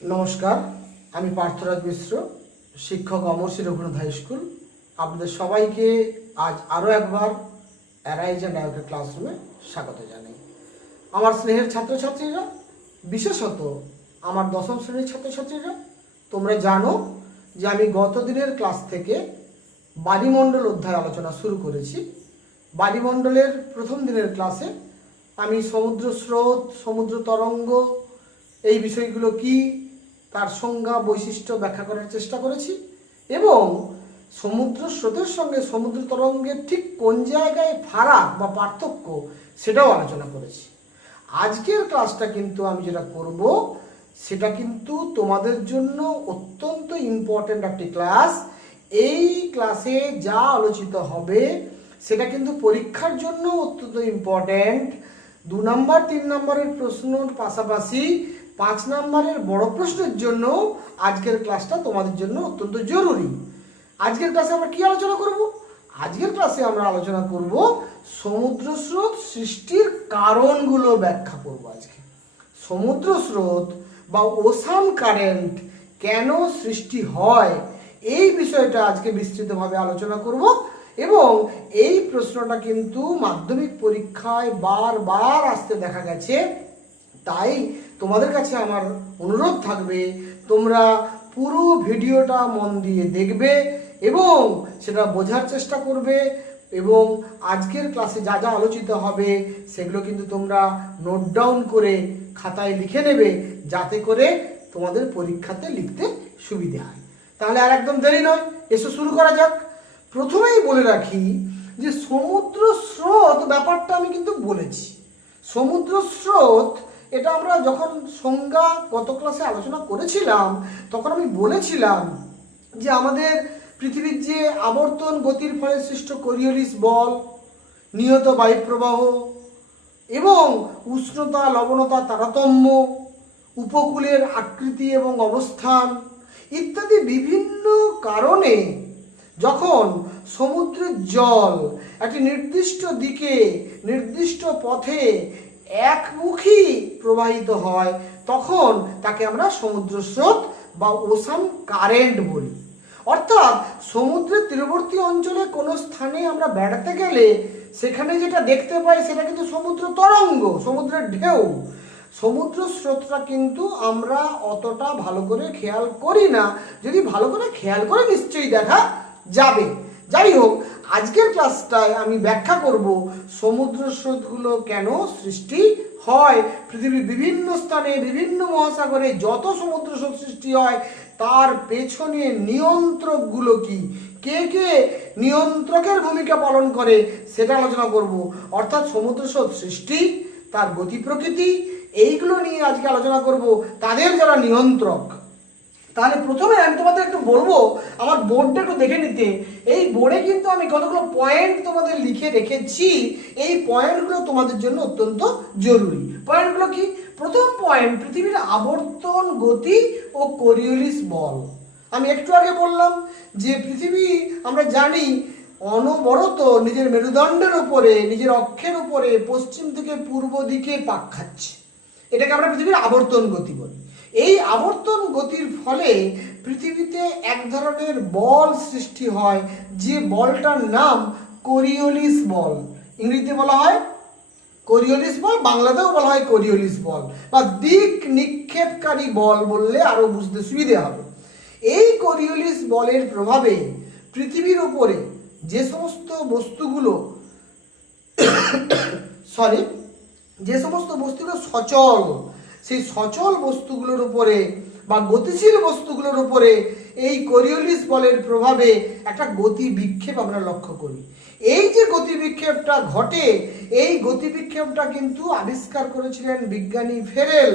নমস্কার, আমি পার্থরাজ মিশ্র, শিক্ষক অমরশ্রী রঘুনাথ হাই স্কুল। আপনাদের সবাইকে আজ আরও একবার অ্যারাইজ অ্যান্ড আয়োগের ক্লাসরুমে স্বাগত জানাই। আমার স্নেহের ছাত্রছাত্রীরা, বিশেষত আমার দশম শ্রেণীর ছাত্রছাত্রীরা, তোমরা জানো যে আমি গত দিনের ক্লাস থেকে বায়ুমণ্ডল অধ্যায় আলোচনা শুরু করেছি। বায়ুমণ্ডলের প্রথম দিনের ক্লাসে আমি সমুদ্র স্রোত, সমুদ্র তরঙ্গ, এই বিষয়গুলো কি, তার সংজ্ঞা, বৈশিষ্ট্য ব্যাখ্যা করার চেষ্টা করেছি এবং সমুদ্র স্রোতের সঙ্গে সমুদ্র তরঙ্গের ঠিক কোন জায়গায় ফারাক বা পার্থক্য সেটাও আলোচনা করেছি। আজকের ক্লাসটা কিন্তু আমি যেটা করব সেটা কিন্তু তোমাদের জন্য অত্যন্ত ইম্পর্ট্যান্ট একটি ক্লাস। এই ক্লাসে যা আলোচিত হবে সেটা কিন্তু পরীক্ষার জন্য অত্যন্ত ইম্পর্ট্যান্ট। 2 নম্বর 3 নম্বরের প্রশ্নের পাশাপাশি 5 নম্বরের বড় প্রশ্নের জন্য আজকের ক্লাসটা তোমাদের জন্য অত্যন্ত জরুরি। আজকের ক্লাসে আমরা কি আলোচনা করব? আজকের ক্লাসে আমরা আলোচনা করব সমুদ্র স্রোত সৃষ্টির কারণগুলো ব্যাখ্যা করব। আজকে সমুদ্র স্রোত বা ওশান কারেন্ট কেন সৃষ্টি হয় এই বিষয়টা আজকে বিস্তৃতভাবে আলোচনা করব এবং এই প্রশ্নটা কিন্তু মাধ্যমিক পরীক্ষায় বারবার আসতে দেখা গেছে। তাই তোমাদের কাছে আমার অনুরোধ থাকবে, তোমরা পুরো ভিডিওটা মন দিয়ে দেখবে এবং সেটা বোঝার চেষ্টা করবে এবং আজকের ক্লাসে যা যা আলোচিত হবে সেগুলো কিন্তু তোমরা নোট ডাউন করে খাতায় লিখে নেবে, যাতে করে তোমাদের পরীক্ষাতে লিখতে সুবিধে হয়। তাহলে আর একদম দেরি নয়, এসো শুরু করা যাক। প্রথমেই বলে রাখি যে সমুদ্র স্রোত ব্যাপারটা আমি কিন্তু বলেছি। সমুদ্র স্রোত এটা আমরা যখন সংজ্ঞা গত ক্লাসে আলোচনা করেছিলাম তখন আমি বলেছিলাম যে আমাদের পৃথিবীর যে আবর্তন গতির ফলে সৃষ্ট কোরিওলিস বল, নিয়ত বায়ুপ্রবাহ এবং উষ্ণতা লবণতা তারতম্য, উপকূলের আকৃতি এবং অবস্থান ইত্যাদি বিভিন্ন কারণে যখন সমুদ্রের জল একটি নির্দিষ্ট দিকে নির্দিষ্ট পথে একমুখী প্রবাহিত হয় তখন তাকে আমরা সমুদ্র স্রোত বা ওশান কারেন্ট বলি। অর্থাৎ সমুদ্রের তীরবর্তী অঞ্চলে কোনো স্থানে আমরা বেড়াতে গেলে সেখানে যেটা দেখতে পাই সেটা কিন্তু সমুদ্র তরঙ্গ, সমুদ্রের ঢেউ। সমুদ্র স্রোতটা কিন্তু আমরা অতটা ভালো করে খেয়াল করি না, যদি ভালো করে খেয়াল করে নিশ্চয়ই দেখা যাবে। যাই হোক, আজকের ক্লাসটায় আমি ব্যাখ্যা করব সমুদ্র স্রোতগুলো কেন সৃষ্টি হয়। পৃথিবীর বিভিন্ন স্থানে বিভিন্ন মহাসাগরে যত সমুদ্র স্রোত সৃষ্টি হয় তার পেছনে নিয়ন্ত্রকগুলো কি, কে কে নিয়ন্ত্রকের ভূমিকা পালন করে সেটা আলোচনা করব। অর্থাৎ সমুদ্র স্রোত সৃষ্টি, তার গতি প্রকৃতি, এইগুলো নিয়ে আজকে আলোচনা করব, তাদের যারা নিয়ন্ত্রক। তাহলে প্রথমে আমি তোমাদের একটু বলবো আমার বোর্ডটা একটু দেখে নিতে। এই বোর্ডে কিন্তু আমি কতগুলো পয়েন্ট তোমাদের লিখে রেখেছি, এই পয়েন্টগুলো তোমাদের জন্য অত্যন্ত জরুরি। পয়েন্টগুলো কি? প্রথম পয়েন্ট, পৃথিবীর আবর্তন গতি ও কোরিওলিস বল। আমি একটু আগে বললাম যে পৃথিবী আমরা জানি অনবরত নিজের মেরুদণ্ডের উপরে, নিজের অক্ষের উপরে পশ্চিম থেকে পূর্ব দিকে পাক খাচ্ছে, এটাকে আমরা পৃথিবীর আবর্তন গতি বলি। এই আবর্তন গতির ফলে পৃথিবীতে এক ধরনের বল সৃষ্টি হয়, যে বলটার নাম কোরিওলিস বল। ইংরেজিতে বলা হয় কোরিওলিস বল, বাংলাতেও বলা হয় কোরিওলিস বল বা দিক নিক্ষেপকারী বল বললে আরো বুঝতে সুবিধে হবে। এই কোরিওলিস বলের প্রভাবে পৃথিবীর উপরে যে সমস্ত বস্তুগুলো সচল, সেই সচল বস্তুগুলোর উপরে বা গতিশীল বস্তুগুলোর উপরে এই কোরিওলিস বলের প্রভাবে একটা গতি বিক্ষেপ আমরা লক্ষ্য করি। এই যে গতি বিক্ষেপটা ঘটে, এই গতি বিক্ষেপটা কিন্তু আবিষ্কার করেছিলেন বিজ্ঞানী ফেরেল,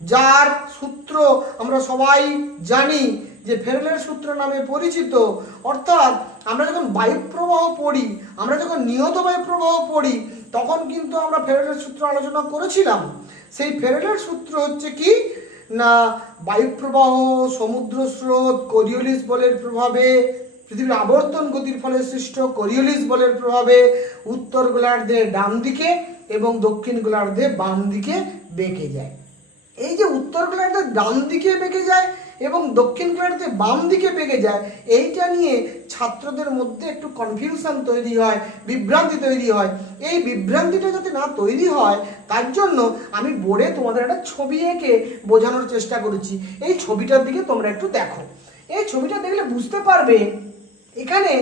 যার সূত্র আমরা সবাই জানি যে ফেরেলের সূত্র নামে পরিচিত। অর্থাৎ আমরা যখন বায়ুপ্রবাহ পড়ি, আমরা যখন নিয়ত বায়ুপ্রবাহ পড়ি তখন কিন্তু আমরা ফেরেলের সূত্র আলোচনা করেছিলাম। সেই ফেরেলের সূত্র হচ্ছে কি না, বায়ুপ্রবাহ, সমুদ্র স্রোত, কোরিওলিস বলের প্রভাবে, পৃথিবীর আবর্তন গতির ফলে সৃষ্ট কোরিওলিস বলের প্রভাবে উত্তর গোলার্ধে ডান দিকে এবং দক্ষিণ গোলার্ধে বাম দিকে বেঁকে যায়। এই যে উত্তর গোলার্ধে ডান দিকে বেঁকে যায় এবং দক্ষিণ গোলার্ধে বাম দিকে বেঁকে যায়, এইটা নিয়ে ছাত্রদের মধ্যে একটু কনফিউশন তৈরি হয়, বিভ্রান্তি তৈরি হয়। এই বিভ্রান্তিটা যাতে না তৈরি হয় তার জন্য আমি বোর্ডে তোমাদের একটা ছবি এঁকে বোঝানোর চেষ্টা করেছি। এই ছবিটার দিকে তোমরা একটু দেখো। এই ছবিটা দেখলে বুঝতে পারবে এখানে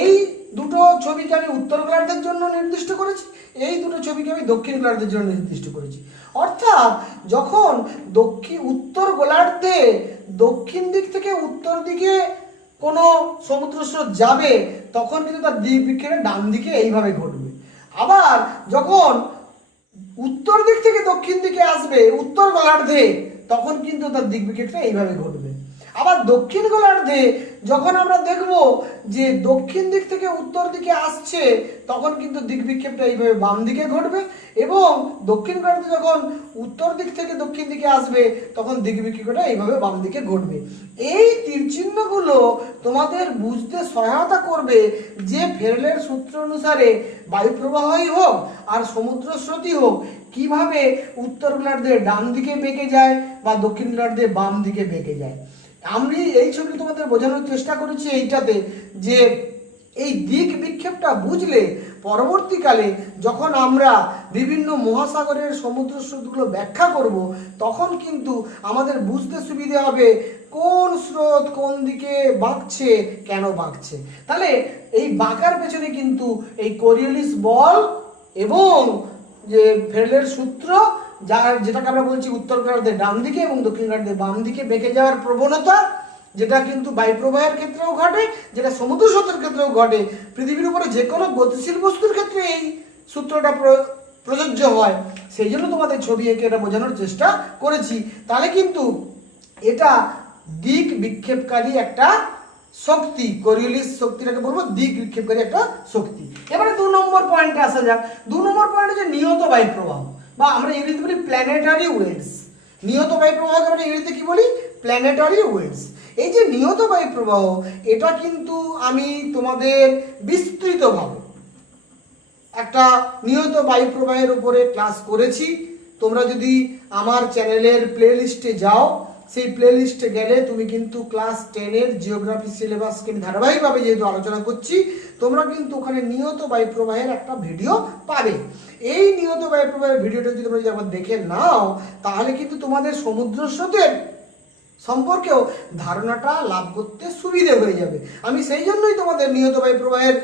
এই দুটো ছবিকে আমি উত্তর গোলার্ধের জন্য নির্দিষ্ট করেছি, এই দুটো ছবিকে আমি দক্ষিণ গোলার্ধের জন্য নির্দিষ্ট করেছি। অর্থাৎ যখন উত্তর গোলার্ধে দক্ষিণ দিক থেকে উত্তর দিকে কোনো সমুদ্র স্রোত যাবে তখন কিন্তু তার দিক বিক্ষেপে ডান দিকে এইভাবে ঘটবে। আবার যখন উত্তর দিক থেকে দক্ষিণ দিকে আসবে উত্তর গোলার্ধে তখন কিন্তু তার দিক বিক্ষেপটা এইভাবে ঘটবে। আবার দক্ষিণ গোলার্ধে যখন আমরা দেখব যে দক্ষিণ দিক থেকে উত্তর দিকে আসছে তখন কিন্তু দিক বিক্ষেপটা এইভাবে বাম দিকে ঘটবে, এবং দক্ষিণ গোলার্ধে যখন উত্তর দিক থেকে দক্ষিণ দিকে আসবে তখন দিক বিক্ষেপটা এইভাবে বাম দিকে ঘটবে। এই তীরচিহ্নগুলো তোমাদের বুঝতে সহায়তা করবে যে ফেরেলের সূত্র অনুসারে বায়ু প্রবাহই হোক আর সমুদ্র স্রোতই হোক কিভাবে উত্তর গোলার্ধে ডান দিকে বেঁকে যায় বা দক্ষিণ গোলার্ধে বাম দিকে বেঁকে যায়। আমি এই ছবি তোমাদের বোঝানোর চেষ্টা করেছি এইটাতে যে এই দিক বিক্ষেপটা বুঝলে পরবর্তীকালে যখন আমরা বিভিন্ন মহাসাগরের সমুদ্র স্রোতগুলো ব্যাখ্যা করব তখন কিন্তু আমাদের বুঝতে সুবিধে হবে কোন স্রোত কোন দিকে বাঁকছে, কেন বাঁকছে। তাহলে এই বাঁকার পেছনে কিন্তু এই কোরিওলিস বল এবং যে ফেরেলের সূত্র যেটাকে আমরা বলছি উত্তর গোলার্ধে ডান দিকে এবং দক্ষিণ গোলার্ধে বাম দিকে বেঁকে যাওয়ার প্রবণতা, যেটা কিন্তু বায়ু প্রবাহের ক্ষেত্রেও ঘটে, যেটা সমুদ্র স্রোতের ক্ষেত্রেও ঘটে, পৃথিবীর উপরে যে কোনো গতিশীল বস্তুর ক্ষেত্রে এই সূত্রটা প্রযোজ্য হয়। সেই জন্য তোমাদের ছবি এঁকে এটা বোঝানোর চেষ্টা করেছি। তাহলে কিন্তু এটা দিক বিক্ষেপকারী একটা শক্তি, কোরিওলিস শক্তিটাকে বলবো দিক বিক্ষেপকারী একটা শক্তি। এবারে 2 নম্বর পয়েন্টে আসা যাক। 2 নম্বর পয়েন্ট হচ্ছে নিয়ত বায়ু প্রবাহ বা আমরা ইংরেজিতে বলি প্ল্যানেটারি ওয়েভস। নিয়ত বায়ু প্রবাহকে আমরা ইংরেজিতে কি বলি? Planetary waves. এই যে নিয়ত বায়ু প্রবাহ এটা কিন্তু আমি তোমাদের বিস্তৃতভাবে একটা নিয়ত বায়ু প্রবাহের উপরে ক্লাস করেছি। তোমরা যদি আমার চ্যানেলের প্লে লিস্টে যাও, সেই প্লে লিস্টে গেলে তুমি কিন্তু ক্লাস 10-এর জিওগ্রাফি সিলেবাসকে আমি ধারাবাহিকভাবে যেহেতু আলোচনা করছি, তোমরা কিন্তু ওখানে নিয়ত বায়ু প্রবাহের একটা ভিডিও পাবে। এই নিয়ত বায়ু প্রবাহের ভিডিওটা যদি তোমরা একবার দেখে নাও তাহলে কিন্তু তোমাদের সমুদ্র স্রোতের সম্পর্কেও ধারণাটা লাভ করতে সুবিধে হয়ে যাবে। আমি সেই জন্যই তোমাদের নিয়ত বায়ু প্রবাহের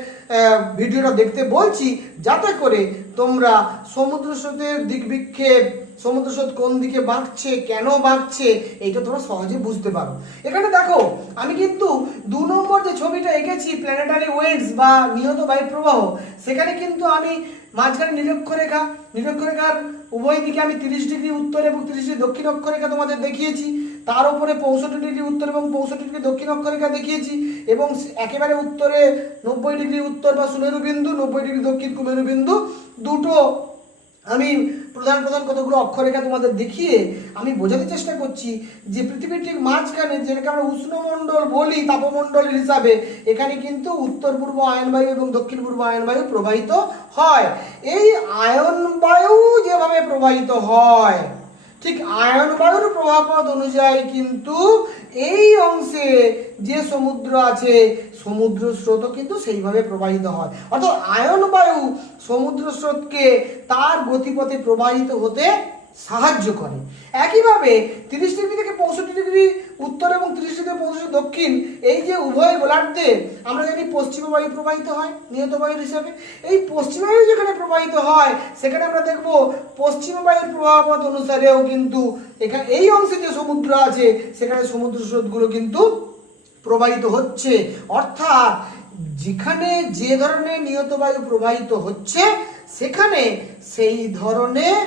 ভিডিওটা দেখতে বলছি, যাতে করে তোমরা সমুদ্র স্রোতের দিক বিক্ষেপ, সমুদ্র স্রোত কোন দিকে বাঁকছে, কেন বাঁকছে, এইটা তোমরা সহজে বুঝতে পারো। এখানে দেখো আমি কিন্তু 2 নম্বর যে ছবিটা এঁকেছি প্ল্যানেটারি ওয়েভস বা নিয়ত বায়ু প্রবাহ, সেখানে কিন্তু আমি মাঝখানে নিরক্ষরেখার উভয় দিকে আমি 30 ডিগ্রি উত্তর এবং 30 ডিগ্রি দক্ষিণ অক্ষরেখা তোমাদের দেখিয়েছি। তার উপরে 65 ডিগ্রি উত্তর এবং 65 ডিগ্রি দক্ষিণ অক্ষরেখা দেখিয়েছি, এবং একেবারে উত্তরে 90 ডিগ্রি উত্তর বা সুমেরু বিন্দু, 90 ডিগ্রি দক্ষিণ কুমেরু বিন্দু, দুটো আমি প্রধান কতগুলো অক্ষরেখা তোমাদের দেখিয়ে আমি বোঝাতে চেষ্টা করছি যে পৃথিবীর ঠিক মাঝখানে, যেটাকে আমরা উষ্ণমণ্ডল বলি তাপমণ্ডল হিসাবে, এখানে কিন্তু উত্তর পূর্ব আয়ন বায়ু এবং দক্ষিণ পূর্ব আয়ন বায়ু প্রবাহিত হয়। এই আয়ন বায়ু যেভাবে প্রবাহিত হয় ঠিক আয়ন বায়ুর প্রভাবপথ অনুযায়ী কিন্তু এই অংশে যে সমুদ্র আছে সমুদ্র স্রোতও কিন্তু সেইভাবে প্রবাহিত হয়। অর্থাৎ আয়ন বায়ু সমুদ্র স্রোতকে তার গতিপথে প্রবাহিত হতে সাহায্য করে। একইভাবে 30 ডিগ্রি থেকে 65 ডিগ্রি উত্তর এবং 30 ডিগ্রি থেকে 65 দক্ষিণ, এই যে উভয় গোলার্ধে আমরা জানি পশ্চিম বায়ু প্রবাহিত হয় নিয়ত বায়ুর হিসাবে। এই পশ্চিম বায়ু যেখানে প্রবাহিত হয় সেখানে আমরা দেখব পশ্চিম বায়ুর প্রভাবপথ অনুসারেও কিন্তু এখানে এই অংশে যে সমুদ্র আছে সেখানে সমুদ্র স্রোতগুলো কিন্তু প্রবাহিত হচ্ছে। অর্থাৎ যেখানে যে ধরনের নিয়ত বায়ু প্রবাহিত হচ্ছে সেখানে সেই ধরনের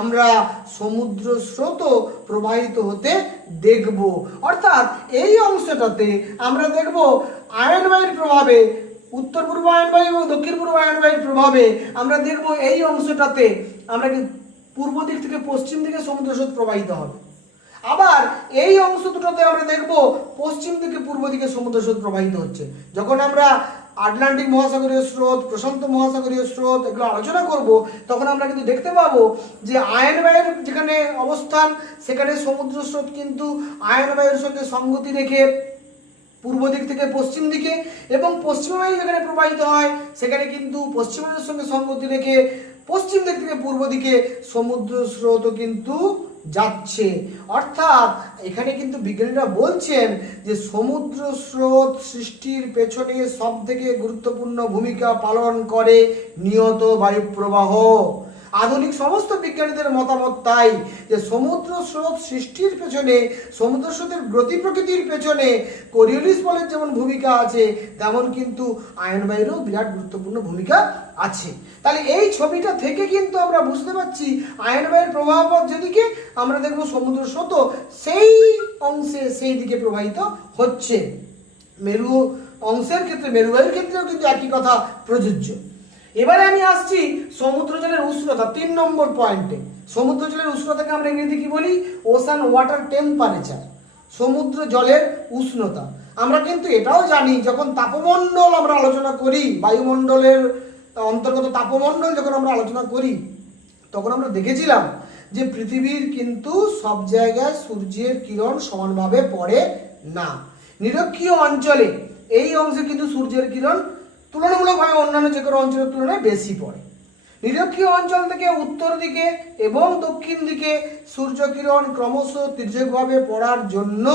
আমরা সমুদ্র স্রোত প্রবাহিত হতে দেখব। অর্থাৎ এই অংশটাতে আমরা দেখব আয়ন বায়ুর প্রভাবে, উত্তর পূর্ব আয়ন বায়ু এবং দক্ষিণ পূর্ব আয়ন বায়ুর প্রভাবে আমরা দেখব এই অংশটাতে আমরা পূর্ব দিক থেকে পশ্চিম দিকে সমুদ্র স্রোত প্রবাহিত হবে। আবার এই অংশ দুটোতে আমরা দেখব পশ্চিম থেকে পূর্ব দিকে সমুদ্র স্রোত প্রবাহিত হচ্ছে। যখন আমরা আটলান্টিক মহাসাগরীয় স্রোত, প্রশান্ত মহাসাগরীয় স্রোত এগুলো আলোচনা করব, তখন আমরা কিন্তু দেখতে পাবো যে আয়ন বায়ুর যেখানে অবস্থান সেখানে সমুদ্র স্রোত কিন্তু আয়ন বায়ুর সঙ্গে সঙ্গতি রেখে পূর্ব দিক থেকে পশ্চিম দিকে, এবং পশ্চিম বায়ু যেখানে প্রবাহিত হয় সেখানে কিন্তু পশ্চিম বায়ুর সঙ্গে সঙ্গতি রেখে পশ্চিম দিক থেকে পূর্ব দিকে সমুদ্র স্রোতও কিন্তু যাচ্ছে। অর্থাৎ এখানে কিন্তু বিজ্ঞানীরা বলছেন যে সমুদ্র স্রোত সৃষ্টির পেছনে সব থেকে গুরুত্বপূর্ণ ভূমিকা পালন করে নিয়ত বায়ু প্রবাহ। আধুনিক সমস্ত বিজ্ঞানীদের মতামত তাই যে সমুদ্র স্রোত সৃষ্টির পেছনে, সমুদ্র স্রোতের গতি প্রকৃতির পেছনে কোরিওলিস বলের যেমন ভূমিকা আছে তেমন কিন্তু আয়ন বায়ুরও বিরাট গুরুত্বপূর্ণ ভূমিকা আছে। তাহলে এই ছবিটা থেকে কিন্তু আমরা বুঝতে পারছি আয়ন বায়ুর প্রবাহ যেদিকে আমরা দেখব সমুদ্র স্রোত সেই অংশে সেই দিকে প্রবাহিত হচ্ছে। মেরু অংশের ক্ষেত্রে, মেরু বায়ুর ক্ষেত্রেও কিন্তু একই কথা প্রযোজ্য। এবারে আমি আসছি সমুদ্র জলের উষ্ণতা 3 নম্বর পয়েন্টে। সমুদ্র জলের উষ্ণতাকে আমরা ইংরেজি কি বলি? ওশান ওয়াটার টেম্পারেচার, সমুদ্র জলের উষ্ণতা। আমরা কিন্তু এটাও জানি যখন তাপমণ্ডল আমরা আলোচনা করি, বায়ুমণ্ডলের অন্তর্গত তাপমণ্ডল যখন আমরা আলোচনা করি তখন আমরা দেখেছিলাম যে পৃথিবীর কিন্তু সব জায়গায় সূর্যের কিরণ সমানভাবে পড়ে না। নিরক্ষীয় অঞ্চলে এই অংশে কিন্তু সূর্যের কিরণ তুলনামূলকভাবে অন্যান্য যে কোনো অঞ্চলের তুলনায় বেশি পড়ে। নিরক্ষীয় অঞ্চল থেকে উত্তর দিকে এবং দক্ষিণ দিকে সূর্যকিরণ ক্রমশ তির্যকভাবে পড়ার জন্য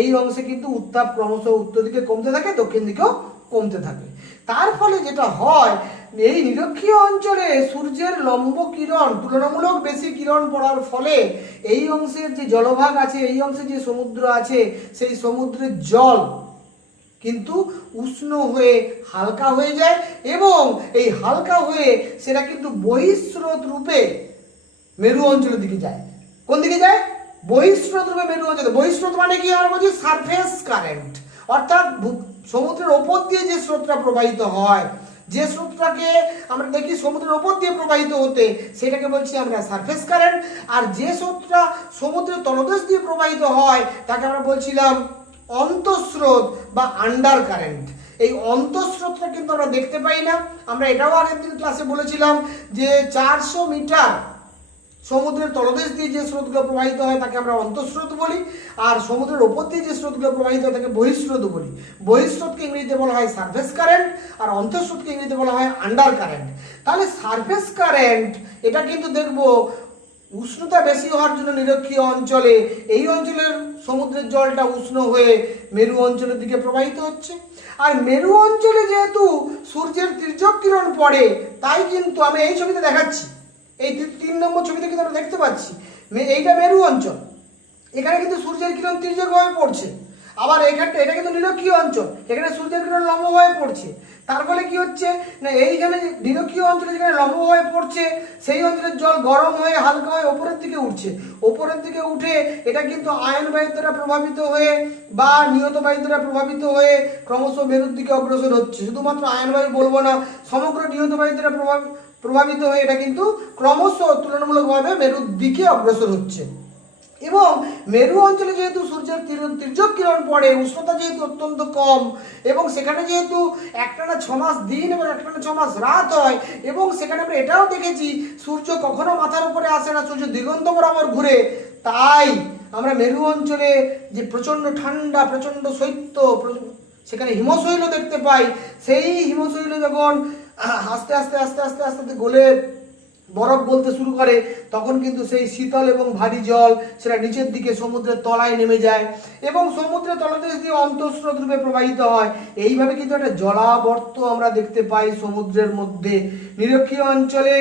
এই অংশে কিন্তু উত্তাপ ক্রমশ উত্তর দিকে কমতে থাকে, দক্ষিণ দিকেও কমতে থাকে। তার ফলে যেটা হয়, এই নিরক্ষীয় অঞ্চলে সূর্যের লম্ব কিরণ তুলনামূলক বেশি কিরণ পড়ার ফলে এই অংশের যে জলভাগ আছে, এই অংশে যে সমুদ্র আছে, সেই সমুদ্রের জল কিন্তু উষ্ণ হয়ে হালকা হয়ে যায়, এবং এই হালকা হয়ে সেটা কিন্তু বহিঃস্রোত রূপে মেরু অঞ্চলের দিকে যায়। কোন দিকে যায়? বহিঃস্রোত রূপে মেরু অঞ্চলে। বহিঃস্রোত মানে কি? আমরা বলছি সারফেস কারেন্ট, অর্থাৎ সমুদ্রের ওপর দিয়ে যে স্রোতটা প্রবাহিত হয়, যে স্রোতটাকে আমরা দেখি সমুদ্রের ওপর দিয়ে প্রবাহিত হতে, সেটাকে বলছি আমরা সারফেস কারেন্ট। আর যে স্রোতটা সমুদ্রের তলদেশ দিয়ে প্রবাহিত হয় তাকে আমরা বলছিলাম অন্তঃস্রোত বা আন্ডার কারেন্ট। এই অন্তঃস্রোতটা কিন্তু আমরা দেখতে পাই না। আমরা এটাও আগের দিন ক্লাসে বলেছিলাম যে 400 মিটার সমুদ্রের তলদেশ দিয়ে যে স্রোতগুলো প্রবাহিত হয় তাকে আমরা অন্তঃস্রোত বলি, আর সমুদ্রের ওপর দিয়ে যে স্রোতগুলো প্রবাহিত হয় তাকে বহিঃস্রোত বলি। বহিঃস্রোতকে ইংরেজিতে বলা হয় সারফেস কারেন্ট, আর অন্তঃস্রোতকে ইংরেজিতে বলা হয় আন্ডার কারেন্ট। তাহলে সারফেস কারেন্ট এটা কিন্তু দেখবো উষ্ণতা বেশি হওয়ার জন্য নিরক্ষীয় অঞ্চলে এই অঞ্চলের সমুদ্রের জলটা উষ্ণ হয়ে মেরু অঞ্চলের দিকে প্রবাহিত হচ্ছে। আর মেরু অঞ্চলে যেহেতু সূর্যের তির্যক কিরণ পড়ে, তাই কিন্তু আমি এই ছবিতে দেখাচ্ছি, এই 3 নম্বর ছবিতে কিন্তু আমরা দেখতে পাচ্ছি এইটা মেরু অঞ্চল, এখানে কিন্তু সূর্যের কিরণ তির্যকভাবে পড়ছে। আবার এটা কিন্তু নিরক্ষীয় অঞ্চল, এখানে সূর্যের কিরণ লম্বভাবে পড়ছে। তার ফলে কি হচ্ছে না, এইখানে নিরক্ষীয় অঞ্চলে যেখানে লম্বভাবে পড়ছে সেই অঞ্চলের জল গরম হয়ে হালকা হয়ে ওপরের দিকে উঠছে। ওপরের দিকে উঠে এটা কিন্তু আয়ন বায়ুর দ্বারা প্রভাবিত হয়ে বা নিয়ত বায়ুর দ্বারা প্রভাবিত হয়ে ক্রমশ মেরুর দিকে অগ্রসর হচ্ছে। শুধুমাত্র আয়ন বায়ু বলবো না, সমগ্র নিয়ত বায়ুর দ্বারা প্রভাবিত হয়ে এটা কিন্তু ক্রমশ তুলনামূলকভাবে মেরুর দিকে অগ্রসর হচ্ছে। এবং মেরু অঞ্চলে যেহেতু সূর্যের তির্যক কিরণ পড়ে, উষ্ণতা যেহেতু অত্যন্ত কম, এবং সেখানে যেহেতু একটানা 6 মাস দিন এবং একটানা 6 মাস রাত হয়, এবং সেখানে আমরা এটাও দেখেছি সূর্য কখনো মাথার উপরে আসে না, সূর্য দিগন্ত বরাবর ঘুরে, তাই আমরা মেরু অঞ্চলে যে প্রচণ্ড ঠান্ডা, প্রচণ্ড শৈত্য, সেখানে হিমশৈল দেখতে পাই। সেই হিমশৈল যখন আস্তে আস্তে আস্তে আস্তে আস্তে আস্তে গলে বরফ গলতে শুরু করে, তখন কিন্তু সেই শীতল এবং ভারী জল সেটা নিচের দিকে সমুদ্রের তলায় নেমে যায় এবং সমুদ্রের তলদেশ দিয়ে অন্তঃস্রোত রূপে প্রবাহিত হয়। এইভাবে কিন্তু একটা জলাবর্ত আমরা দেখতে পাই সমুদ্রের মধ্যে, নিরক্ষীয় অঞ্চলে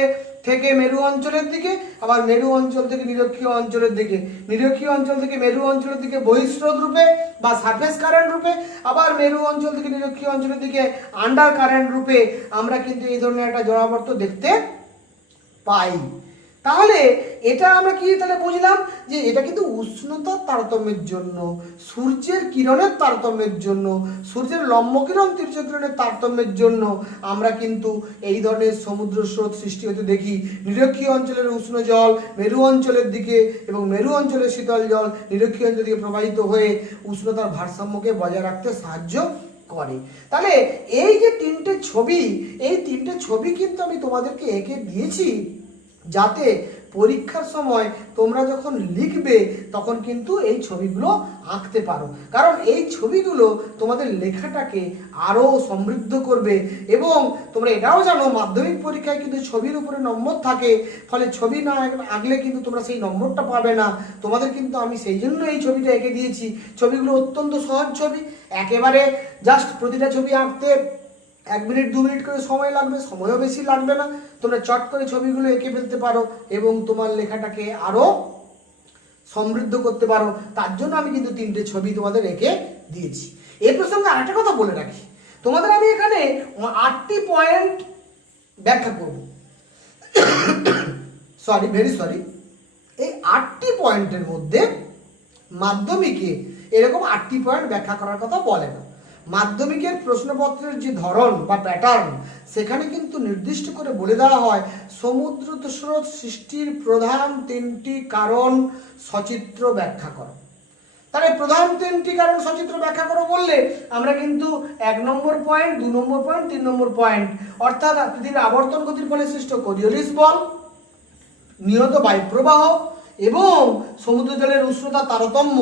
থেকে মেরু অঞ্চলের দিকে, আবার মেরু অঞ্চল থেকে নিরক্ষীয় অঞ্চলের দিকে, নিরক্ষীয় অঞ্চল থেকে মেরু অঞ্চলের দিকে বহিঃস্রোত রূপে বা সারফেস কারেন্ট রূপে, আবার মেরু অঞ্চল থেকে নিরক্ষীয় অঞ্চলের দিকে আন্ডার কারেন্ট রূপে আমরা কিন্তু এই ধরনের একটা জলাবর্ত দেখতে পাই। তাহলে এটা আমরা কি তাহলে বুঝলাম যে এটা কিন্তু উষ্ণতার তারতম্যের জন্য, সূর্যের কিরণের তারতম্যের জন্য, সূর্যের লম্ব কিরণ তির্যক কিরণের তারতম্যের জন্য আমরা কিন্তু এই ধরনের সমুদ্র স্রোত সৃষ্টি হতে দেখি। নিরক্ষীয় অঞ্চলের উষ্ণ জল মেরু অঞ্চলের দিকে এবং মেরু অঞ্চলের শীতল জল নিরক্ষীয় অঞ্চলের দিকে প্রবাহিত হয়ে উষ্ণতার ভারসাম্যকে বজায় রাখতে সাহায্য করে। তাহলে এই যে তিনটে ছবি, এই তিনটে ছবি কিন্তু আমি তোমাদেরকে এঁকে দিয়েছি যাতে পরীক্ষার সময় তোমরা যখন লিখবে তখন কিন্তু এই ছবিগুলো আঁকতে পারো, কারণ এই ছবিগুলো তোমাদের লেখাটাকে আরও সমৃদ্ধ করবে। এবং তোমরা এটাও জানো মাধ্যমিক পরীক্ষায় কিন্তু ছবির উপরে নম্বর থাকে, ফলে ছবি না আঁকলে কিন্তু তোমরা সেই নম্বরটা পাবে না। তোমাদের কিন্তু আমি সেই জন্য এই ছবিটা এঁকে দিয়েছি। ছবিগুলো অত্যন্ত সহজ ছবি, একেবারে জাস্ট প্রতিটা ছবি আঁকতে 1 মিনিট 2 মিনিট করে সময় লাগবে, সময়ও বেশি লাগবে না। তোমরা চট করে ছবিগুলো এঁকে ফেলতে পারো এবং তোমার লেখাটাকে আরো সমৃদ্ধ করতে পারো। তার জন্য আমি কিন্তু 3টে ছবি তোমাদের এঁকে দিয়েছি। এই প্রসঙ্গে আরেকটা কথা বলে রাখি, তোমাদের আমি এখানে 8টি পয়েন্ট ব্যাখ্যা করব। ভেরি সরি, এই 8টি পয়েন্টের মধ্যে মাধ্যমিকে এরকম 8টি পয়েন্ট ব্যাখ্যা করার কথা বলে না। মাধ্যমিকের প্রশ্নপত্রের যে ধরন বা প্যাটার্ন, সেখানে কিন্তু নির্দিষ্ট করে বলে দেওয়া হয় সমুদ্র স্রোত সৃষ্টির প্রধান 3টি কারণ সচিত্র ব্যাখ্যা করো। তাহলে প্রধান 3টি কারণ সচিত্র ব্যাখ্যা করো বললে আমরা কিন্তু 1 নম্বর পয়েন্ট, 2 নম্বর পয়েন্ট, 3 নম্বর পয়েন্ট, অর্থাৎ পৃথিবীর আবর্তন গতির ফলে সৃষ্ট কোরিওলিস বল, নিয়ত বায়ুপ্রবাহ এবং সমুদ্র জলের উষ্ণতা তারতম্য,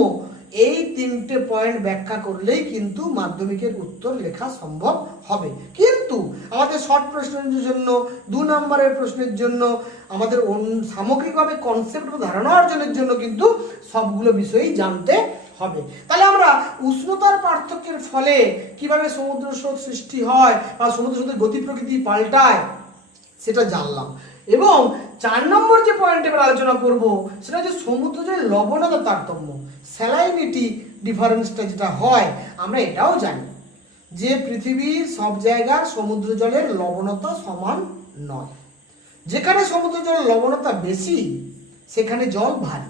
এই 3টে পয়েন্ট ব্যাখ্যা করলেই কিন্তু মাধ্যমিকের উত্তর লেখা সম্ভব হবে। কিন্তু আমাদের শর্ট প্রশ্নের জন্য, 2 নম্বরের প্রশ্নের জন্য, আমাদের সামগ্রিকভাবে কনসেপ্ট বা ধারণা অর্জনের জন্য কিন্তু সবগুলো বিষয়ই জানতে হবে। তাহলে আমরা উষ্ণতার পার্থক্যের ফলে কিভাবে সমুদ্র স্রোত সৃষ্টি হয় বা সমুদ্র স্রোতের গতি প্রকৃতি পাল্টায় সেটা জানলাম। এবং 4 নম্বর যে পয়েন্ট এবার আলোচনা করব সেটা হচ্ছে সমুদ্র জলের লবণতা তারতম্য, স্যালাইনিটি ডিফারেন্সটা যেটা হয়। আমরা এটাও জানি যে পৃথিবীর সব জায়গার সমুদ্র জলের লবণতা সমান নয়। যেখানে সমুদ্র জলের লবণতা বেশি সেখানে জল ভারী,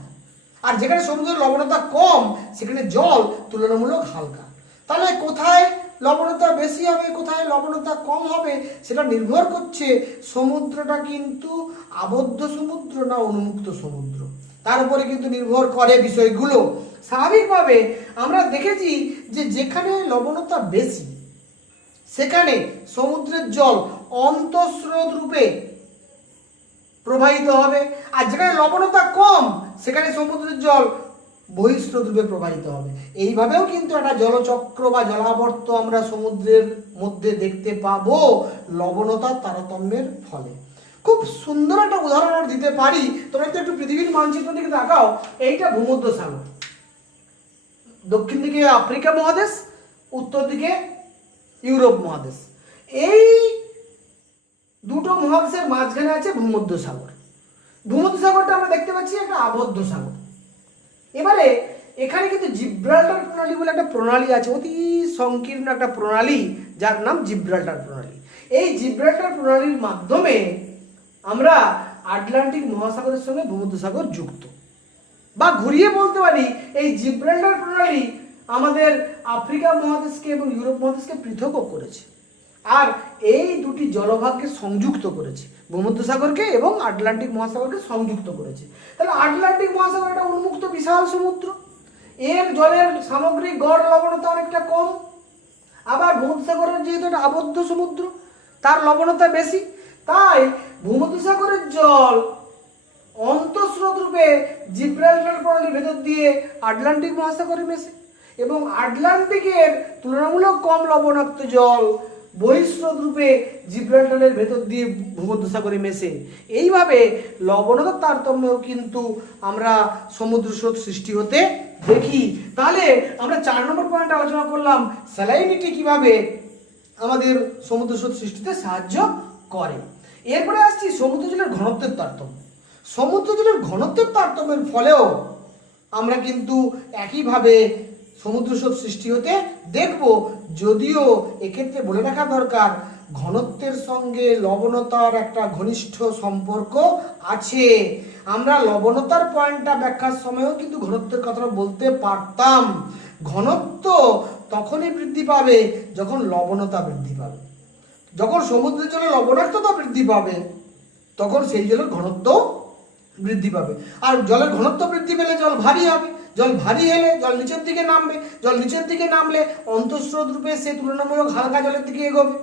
আর যেখানে সমুদ্রের লবণতা কম সেখানে জল তুলনামূলক হালকা। তাহলে কোথায় লবণতা বেশি হবে, কোথায় লবণতা কম হবে, সেটা নির্ভর করছে সমুদ্রটা কিন্তু আবদ্ধ সমুদ্র না উন্মুক্ত সমুদ্র, তার উপরে কিন্তু নির্ভর করে বিষয়গুলো। স্বাভাবিকভাবে আমরা দেখেছি যে যেখানে লবণতা বেশি সেখানে সমুদ্রের জল অন্তঃস্রোত রূপে প্রবাহিত হবে, আর যেখানে লবণতা কম সেখানে সমুদ্রের জল বহিঃস্রোত রূপে প্রবাহিত হবে। এইভাবেও কিন্তু একটা জলচক্র বা জলাবর্ত আমরা সমুদ্রের মধ্যে দেখতে পাবো লবণতার তারতম্যের ফলে। খুব সুন্দর একটা উদাহরণ দিতে পারি, তোমরা একটু পৃথিবীর মানচিত্র দিকে তাকাও। এইটা ভূমধ্যসাগর, দক্ষিণ দিকে আফ্রিকা মহাদেশ, উত্তর দিকে ইউরোপ মহাদেশ। এই দুটো মহাদেশের মাঝখানে আছে ভূমধ্যসাগর। ভূমধ্যসাগরটা আমরা দেখতে পাচ্ছি একটা আবদ্ধ সাগর। এবারে এখানে কিন্তু জিব্রাল্টার প্রণালী বলে একটা প্রণালী আছে, অতি সংকীর্ণ একটা প্রণালী, যার নাম জিব্রাল্টার প্রণালী। এই জিব্রাল্টার প্রণালীর মাধ্যমে আমরা আটলান্টিক মহাসাগরের সঙ্গে ভূমধ্যসাগর যুক্ত, বা ঘুরিয়ে বলতে পারি এই জিব্রাল্টার প্রণালী আমাদের আফ্রিকা মহাদেশকে এবং ইউরোপ মহাদেশকে পৃথক করেছে, আর এই দুটি জলভাগকে সংযুক্ত করেছে, ভূমধ্যসাগরকে এবং আটলান্টিক মহাসাগরকে সংযুক্ত করেছে। তাহলে আটলান্টিক মহাসাগর একটা উন্মুক্ত বিশাল সমুদ্র, এর জলের সামগ্রিক গড় লবণতা অনেকটা কম। আবার ভূমধ্যসাগরের যেহেতু একটা আবদ্ধ সমুদ্র, তার লবণতা বেশি, তাই ভূমধ্যসাগরের জল অন্তঃস্রোত রূপে জিব্রাল্টার প্রণালীর ভেতর দিয়ে আটলান্টিক মহাসাগরে মেশে, এবং আটলান্টিকের তুলনামূলক কম লবণাক্ত জল বহিঃস্রোত রূপে জিব্রাল্টারের ভেতর দিয়ে ভূমধ্যসাগরে মেশে। এইভাবে লবণতার তারতম্যেও কিন্তু আমরা সমুদ্র স্রোত সৃষ্টি হতে দেখি। তাহলে আমরা 4 নম্বর পয়েন্ট আলোচনা করলাম স্যালাইনিটি কিভাবে আমাদের সমুদ্র স্রোত সৃষ্টিতে সাহায্য করে। এরপরে আসছি সমুদ্র জলের ঘনত্বের তারতম্য। সমুদ্র জলের ঘনত্বের তারতম্যের ফলেও আমরা কিন্তু একইভাবে সমুদ্র স্রোত সৃষ্টি হতে দেখব, যদিও এক্ষেত্রে বলে রাখা দরকার ঘনত্বের সঙ্গে লবণতার একটা ঘনিষ্ঠ সম্পর্ক আছে। আমরা লবণতার পয়েন্টটা ব্যাখ্যার সময়ও কিন্তু ঘনত্বের কথাটা বলতে পারতাম। ঘনত্ব তখনই বৃদ্ধি পাবে যখন লবণতা বৃদ্ধি পাবে। যখন সমুদ্রের জলে লবণাক্ততা বৃদ্ধি পাবে তখন সেই জলের ঘনত্ব বৃদ্ধি পাবে, আর জলের ঘনত্ব বৃদ্ধি পেলে জল ভারী হবে, জল ভারী হলে জল নিচের দিকে নামবে, জল নিচের দিকে নামলে অন্তঃস্রোত রূপে সে তুলনামূলক হালকা জলের দিকে এগোবে।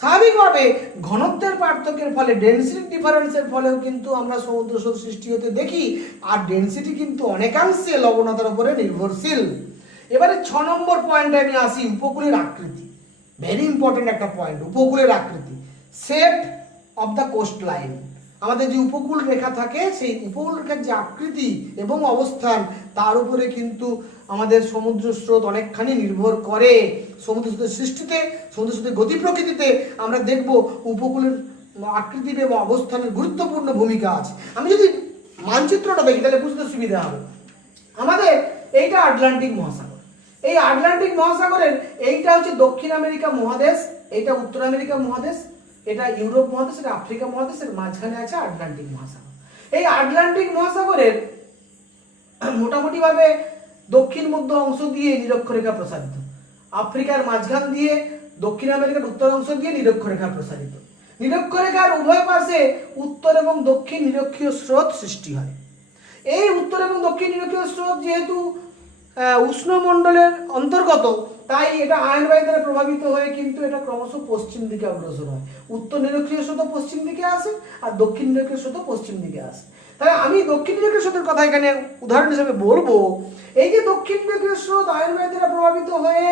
স্বাভাবিকভাবে ঘনত্বের পার্থক্যের ফলে, ডেনসিটি ডিফারেন্সের ফলেও কিন্তু আমরা সমুদ্র স্রোত সৃষ্টি হতে দেখি। আর ডেনসিটি কিন্তু অনেকাংশে লবণতার উপরে নির্ভরশীল। এবারে 6 নম্বর পয়েন্টে আমি আসি, উপকূলের আকৃতি। ভেরি ইম্পর্টেন্ট একটা পয়েন্ট, উপকূলের আকৃতি, shape of the coast line. আমাদের যে উপকূল রেখা থাকে সেই উপকূল রেখার যে আকৃতি এবং অবস্থান তার উপরে কিন্তু আমাদের সমুদ্র স্রোত অনেকখানি নির্ভর করে। সমুদ্র স্রোতের সৃষ্টিতে, সমুদ্র স্রোতের গতি প্রকৃতিতে আমরা দেখব উপকূলের আকৃতি এবং অবস্থানের গুরুত্বপূর্ণ ভূমিকা আছে। আমি যদি মানচিত্রটা দেখি তাহলে বুঝতে সুবিধা হবে। আমাদের এইটা আটলান্টিক মহাসাগর, এই আটলান্টিক মহাসাগরের এইটা হচ্ছে দক্ষিণ আমেরিকা মহাদেশ, এইটা উত্তর আমেরিকা মহাদেশ, এটা ইউরোপ মহাদেশ, এটা আফ্রিকা মহাদেশের মাঝখানে আছে আটলান্টিক মহাসাগর। এই আটলান্টিক মহাসাগরের মোটামুটি ভাবে দক্ষিণ মধ্য অংশ দিয়ে নিরক্ষরেখা প্রসারিত, আফ্রিকার মাঝখান দিয়ে দক্ষিণ আমেরিকার উত্তর অংশ দিয়ে নিরক্ষরেখা প্রসারিত। নিরক্ষরেখার উভয় পাশে উত্তর এবং দক্ষিণ নিরক্ষীয় স্রোত সৃষ্টি হয়। এই উত্তর এবং দক্ষিণ নিরক্ষীয় স্রোত যেহেতু উষ্ণমণ্ডলের অন্তর্গত, তাই এটা আয়নবায়ু দ্বারা প্রভাবিত হয়ে কিন্তু এটা ক্রমশ পশ্চিম দিকে অগ্রসর হয়। উত্তর নিরক্ষীয় স্রোত পশ্চিম দিকে আসে আর দক্ষিণ নিরক্ষীয় স্রোত পশ্চিম দিকে আসে। তাই আমি দক্ষিণ নিরক্ষীয় স্রোতের কথা এখানে উদাহরণ হিসেবে বলবো। এই যে দক্ষিণ নিরক্ষীয় স্রোত আয়নবায়ু দ্বারা প্রভাবিত হয়ে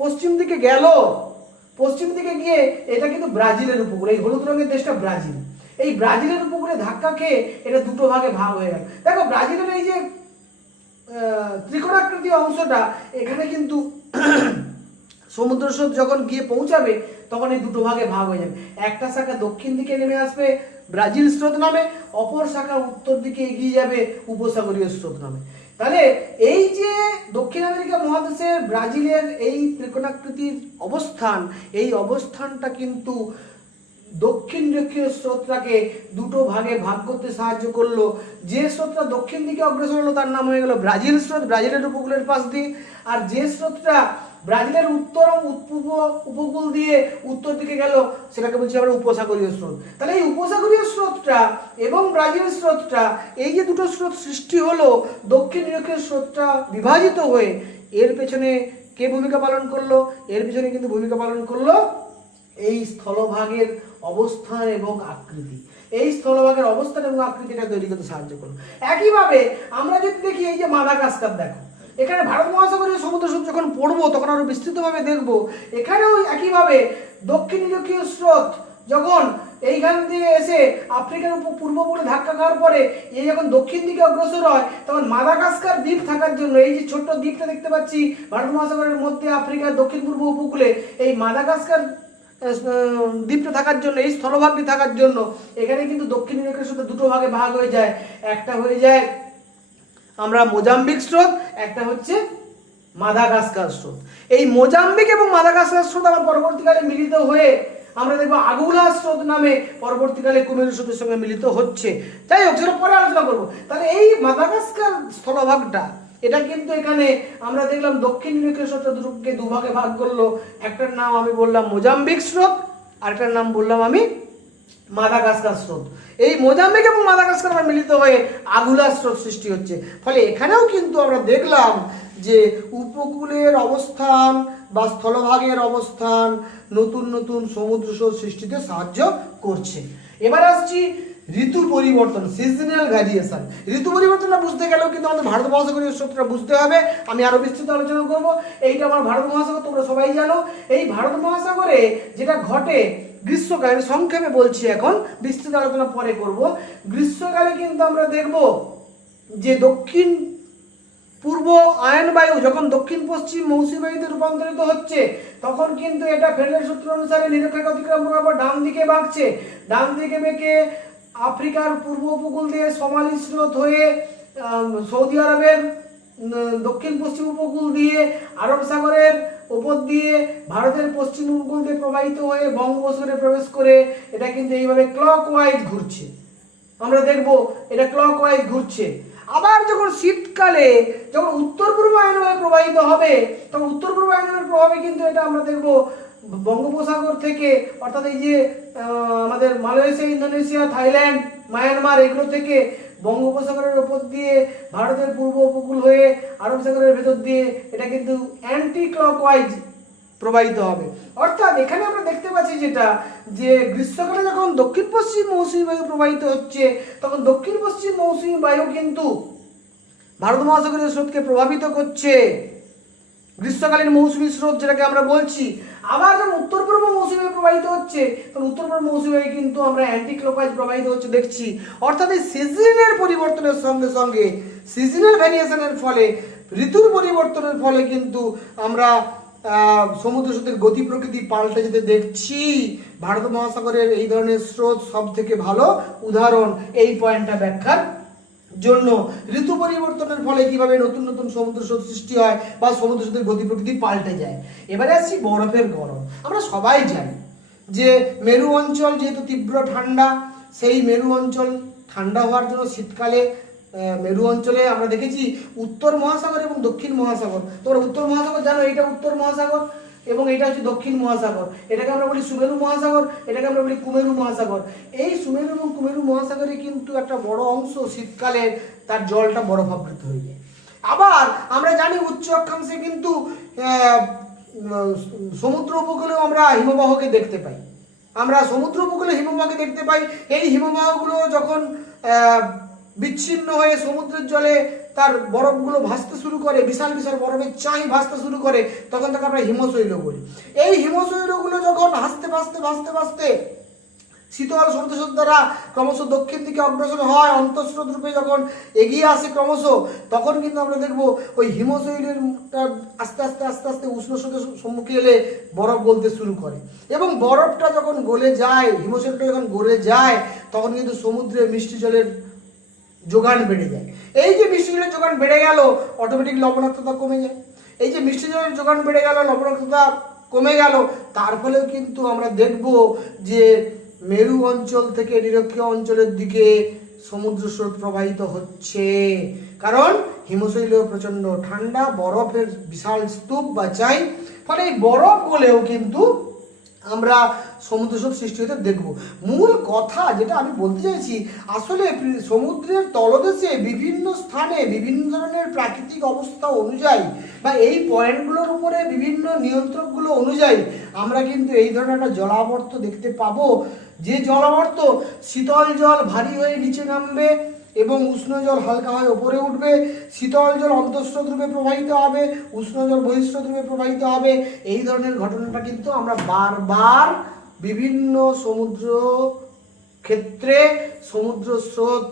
পশ্চিম দিকে গেল, পশ্চিম দিকে গিয়ে এটা কিন্তু ব্রাজিলের উপকূল, এই হলুদ রঙের দেশটা ব্রাজিল, এই ব্রাজিলের উপকূলে ধাক্কা খেয়ে এটা দুটো ভাগে ভাগ হয়ে গেল। দেখো ব্রাজিলের এই যে ত্রিকোণাকৃতি অংশটা, এখানে কিন্তু সমুদ্র স্রোত যখন গিয়ে পৌঁছাবে তখন এই দুটো ভাগে ভাগ হয়ে যাবে। একটা শাখা দক্ষিণ দিকে নেমে আসবে ব্রাজিল স্রোত নামে, অপর শাখা উত্তর দিকে এগিয়ে যাবে উপসাগরীয় স্রোত নামে। তাহলে এই যে দক্ষিণ আমেরিকা মহাদেশের ব্রাজিলের এই ত্রিকোণাকৃতির অবস্থান, এই অবস্থানটা কিন্তু দক্ষিণ নিরক্ষীয় স্রোতটাকে দুটো ভাগে ভাগ করতে সাহায্য করলো। যে স্রোতটা দক্ষিণ দিকে অগ্রসর হলো তার নাম হয়ে গেল ব্রাজিল স্রোত, ব্রাজিলের উপকূলের পাশ দিয়ে। আর যে স্রোতটা ব্রাজিলের উত্তর পূর্ব উপকূল দিয়ে উত্তর দিকে গেল সেটাকে বলছি আমরা উপসাগরীয় স্রোত। তাহলে এই উপসাগরীয় স্রোতটা এবং ব্রাজিল স্রোতটা, এই যে দুটো স্রোত সৃষ্টি হলো, দক্ষিণ নিরক্ষীয় স্রোতটা বিভাজিত হয়ে এর পেছনে কে ভূমিকা পালন করলো? এর পেছনে কিন্তু ভূমিকা পালন করলো এই স্থলভাগের অবস্থান এবং আকৃতি। এই স্থলভাগের অবস্থান এবং আকৃতিটা তৈরি করতে সাহায্য করলো। একইভাবে আমরা যদি দেখি এই যে মাদাগাস্কার, দেখো এখানে ভারত মহাসাগরীয় সমুদ্র স্রোত যখন পড়বো তখন আরো বিস্তৃতভাবে দেখবো। এখানেও একইভাবে দক্ষিণ নিরক্ষীয় স্রোত যখন এইখান দিয়ে এসে আফ্রিকার পূর্ব উপকূলে ধাক্কা খাওয়ার পরে এই যখন দক্ষিণ দিকে অগ্রসর হয়, তখন মাদাগাস্কার দ্বীপ থাকার জন্য, এই যে ছোট্ট দ্বীপটা দেখতে পাচ্ছি ভারত মহাসাগরের মধ্যে আফ্রিকার দক্ষিণ পূর্ব উপকূলে, এই মাদাগাস্কার দ্বীপটা থাকার জন্য, এই স্থলভাগটি থাকার জন্য এখানে কিন্তু দক্ষিণ নিরক্ষীয় স্রোত দুটো ভাগে ভাগ হয়ে যায়। একটা হয়ে যায় আমরা মোজাম্বিক স্রোত, একটা হচ্ছে মাদাগাস্কার স্রোত। এই মোজাম্বিক এবং মাদাগাস্কার স্রোত আবার পরবর্তীকালে মিলিত হয়ে আমরা দেখবো আগুলা স্রোত নামে পরবর্তীকালে কুমেরু স্রোতের সঙ্গে মিলিত হচ্ছে। যাই হোক, সেটা পরে আলোচনা করবো। তাহলে এই মাদাগাস্কার স্থলভাগটা, এটা কিন্তু এখানে আমরা দেখলাম দক্ষিণ নিরক্ষীয় স্রোতকে দুভাগে ভাগ করলো। একটার নাম আমি বললাম মোজাম্বিক স্রোত, আরেকটার নাম বললাম আমি মাদাগাস্কার স্রোত। এই মোজাম্বিক এবং মাদাগাস্কার মিলিত হয়ে আগুলা স্রোত সৃষ্টি হচ্ছে। ফলে এখানেও কিন্তু আমরা দেখলাম যে উপকূলের অবস্থান বা স্থলভাগের অবস্থান নতুন নতুন সমুদ্র স্রোত সৃষ্টিতে সাহায্য করছে। এবার আসছি ঋতু পরিবর্তন, সিজনাল ভ্যারিয়েশন। ঋতু পরিবর্তনটা বুঝতে গেলেও কিন্তু আমাদের ভারত মহাসাগরীয় স্রোতটা বুঝতে হবে। আমি আরো বিস্তৃত আলোচনা করব। এইটা আমার ভারত মহাসাগর, তোমরা সবাই জানো। এই ভারত মহাসাগরে যেটা ঘটে গ্রীষ্মকালে, আমি সংক্ষেপে বলছি, এখন বিস্তৃত আলোচনা পরে করব। গ্রীষ্মকালে কিন্তু আমরা দেখব যে দক্ষিণ পূর্ব আয়ন বায়ু যখন দক্ষিণ পশ্চিম মৌসুমী বায়ুতে রূপান্তরিত হচ্ছে, তখন কিন্তু এটা ফ্রেডের সূত্র অনুসারে নিরক্ষরেখা অতিক্রম করার ডান দিকে বাঁকছে। ডান দিকে বেঁকে আফ্রিকার পূর্ব উপকূল দিয়ে সোমালি স্রোত হয়ে সৌদি আরবের দক্ষিণ পশ্চিম উপকূল দিয়ে আরব সাগরের উপর দিয়ে ভারতের পশ্চিম উপকূল দিয়ে প্রবাহিত হয়ে বঙ্গোপসাগরে প্রবেশ করে এটা কিন্তু এইভাবে ক্লকওয়াইজ ঘুরছে। আমরা দেখব এটা ক্লকওয়াইজ ঘুরছে। আবার যখন শীতকালে যখন উত্তর পূর্ব আয়নবায়ু প্রবাহিত হবে, তখন উত্তর পূর্ব আয়নবায়ুর প্রভাবে কিন্তু এটা আমরা দেখব বঙ্গোপসাগর থেকে, অর্থাৎ এই যে আমাদের মালয়েশিয়া, ইন্দোনেশিয়া, থাইল্যান্ড, মায়ানমার এগুলো থেকে বঙ্গোপসাগরের ওপর দিয়ে ভারতের পূর্ব উপকূল হয়ে আরব সাগরের ভেতর দিয়ে এটা কিন্তু অ্যান্টি ক্লকওয়াইজ প্রবাহিত হবে। অর্থাৎ এখানে আমরা দেখতে পাচ্ছি যেটা, যে গ্রীষ্মকালে যখন দক্ষিণ পশ্চিম মৌসুমী বায়ু প্রবাহিত হচ্ছে, তখন দক্ষিণ পশ্চিম মৌসুমী বায়ু কিন্তু ভারত মহাসাগরীয় স্রোতকে প্রভাবিত করছে, গ্রীষ্মকালীন মৌসুমী স্রোত যেটাকে আমরা বলছি। আবার যখন উত্তর পূর্ব মৌসুমী প্রবাহিত হচ্ছে, তখন উত্তর পূর্ব মৌসুমী কিন্তু আমরা অ্যান্টি ক্লকওয়াইজ প্রবাহিত হচ্ছে দেখছি। অর্থাৎ এই সিজনের পরিবর্তনের সঙ্গে সঙ্গে, সিজনাল ভ্যারিয়েশনের ফলে, ঋতুর পরিবর্তনের ফলে কিন্তু আমরা সমুদ্র স্রোতের গতি প্রকৃতি পাল্টে যেতে দেখছি। ভারত মহাসাগরের এই ধরনের স্রোত সব থেকে ভালো উদাহরণ এই পয়েন্টটা ব্যাখ্যার জন্য। ঋতু পরিবর্তনের ফলে কিভাবে নতুন নতুন সমুদ্র স্রোত সৃষ্টি হয় বা সমুদ্র স্রোতের গতি প্রকৃতি পাল্টে যায়। এবারে আসছি বরফের গরম। আমরা সবাই জানি যে মেরু অঞ্চল যেহেতু তীব্র ঠান্ডা, সেই মেরু অঞ্চল ঠান্ডা হওয়ার জন্য শীতকালে মেরু অঞ্চলে আমরা দেখেছি উত্তর মহাসাগর এবং দক্ষিণ মহাসাগর। তোমরা উত্তর মহাসাগর জানো, এইটা উত্তর মহাসাগর এবং এটা হচ্ছে দক্ষিণ মহাসাগর। এটাকে আমরা বলি সুমেরু মহাসাগর, এটাকে আমরা বলি কুমেরু মহাসাগর। এই সুমেরু এবং কুমেরু মহাসাগরে কিন্তু একটা বড় অংশ শীতকালে তার জলটা বরফাবৃত হয়ে যায়। আবার আমরা জানি উচ্চ অক্ষাংশে কিন্তু সমুদ্র উপকূলেও আমরা হিমবাহকে দেখতে পাই। আমরা সমুদ্র উপকূলে হিমবাহকে দেখতে পাই। এই হিমবাহগুলো যখন বিচ্ছিন্ন হয়ে সমুদ্রের জলে তার বরফগুলো ভাসতে শুরু করে, বিশাল বিশাল বরফের চাই ভাসতে শুরু করে, তখন তাকে আমরা হিমশৈল বলি। এই হিমশৈলগুলো যখন ভাসতে ভাসতে ভাসতে ভাসতে শীতল সমুদ্রস্রোত দ্বারা ক্রমশ দক্ষিণ দিকে অগ্রসর হয়, অন্তঃস্রোত রূপে যখন এগিয়ে আসে ক্রমশ, তখন কিন্তু আমরা দেখবো ওই হিমশৈলের আস্তে আস্তে আস্তে আস্তে উষ্ণ স্রোতের সম্মুখে এলে বরফ গলতে শুরু করে, এবং বরফটা যখন গলে যায়, হিমশৈলটা যখন গলে যায়, তখন কিন্তু সমুদ্রে মিষ্টি জলের যোগান বেড়ে যায়। এই যে মিষ্টি জলের যোগান বেড়ে গেল, অটোমেটিক লবণাক্ততা কমে যায়। এই যে মিষ্টি জলের যোগান বেড়ে গেল, লবণাক্ততা কমে গেল, তার ফলেও কিন্তু আমরা দেখব যে মেরু অঞ্চল থেকে নিরক্ষীয় অঞ্চলের দিকে সমুদ্র স্রোত প্রবাহিত হচ্ছে। কারণ হিমশৈল প্রচন্ড ঠান্ডা, বরফের বিশাল স্তূপ বা চাই, ফলে এই বরফ গলেও কিন্তু আমরা সমুদ্র স্রোত সৃষ্টি হতে দেখব। মূল কথা যেটা আমি বলতে চাইছি, আসলে সমুদ্রের তলদেশে বিভিন্ন স্থানে বিভিন্ন ধরনের প্রাকৃতিক অবস্থা অনুযায়ী বা এই পয়েন্টগুলোর উপরে বিভিন্ন নিয়ন্ত্রকগুলো অনুযায়ী আমরা কিন্তু এই ধরনের একটা জলাবর্ত দেখতে পাবো, যে জলাবর্ত শীতল জল ভারী হয়ে নিচে নামবে এবং উষ্ণ জল হালকা হয়ে ওপরে উঠবে, শীতল জল অন্তঃস্রোত রূপে প্রবাহিত হবে, উষ্ণ জল বহিঃস্রোত রূপে প্রবাহিত হবে। এই ধরনের ঘটনাটা কিন্তু আমরা বারবার বিভিন্ন সমুদ্র ক্ষেত্রে, সমুদ্র স্রোত